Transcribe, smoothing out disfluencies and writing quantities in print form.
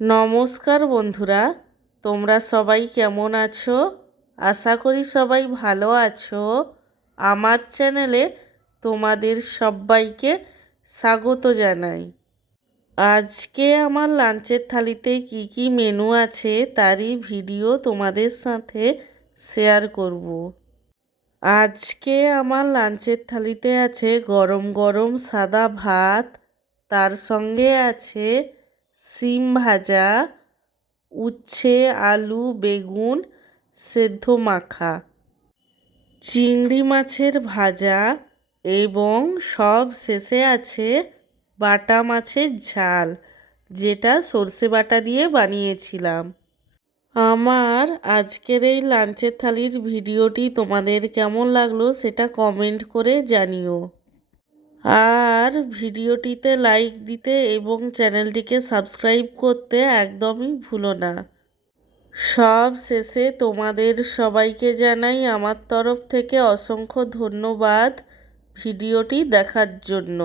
নমস্কার বন্ধুরা, তোমরা সবাই কেমন আছো? আশা করি সবাই ভালো আছো। আমার চ্যানেলে তোমাদের সবাইকে স্বাগত জানাই। আজকে আমার লাঞ্চের থালিতে কি কি মেনু আছে তারই ভিডিও তোমাদের সাথে শেয়ার করব। আজকে আমার লাঞ্চের থালিতে আছে গরম গরম সাদা ভাত, তার সঙ্গে আছে শিম ভাজা, উচ্ছে আলু বেগুন সেদ্ধ মাখা, চিংড়ি মাছের ভাজা এবং সব শেষে আছে বাটা মাছের ঝাল, যেটা সর্ষে বাটা দিয়ে বানিয়েছিলাম। আমার আজকের এই লাঞ্চের থালির ভিডিওটি তোমাদের কেমন লাগলো সেটা কমেন্ট করে জানিও। আর ভিডিওটিতে লাইক দিতে এবং চ্যানেলটিকে সাবস্ক্রাইব করতে একদমই ভুলো না। সব শেষে তোমাদের সবাইকে জানাই আমার তরফ থেকে অসংখ্য ধন্যবাদ ভিডিওটি দেখার জন্য।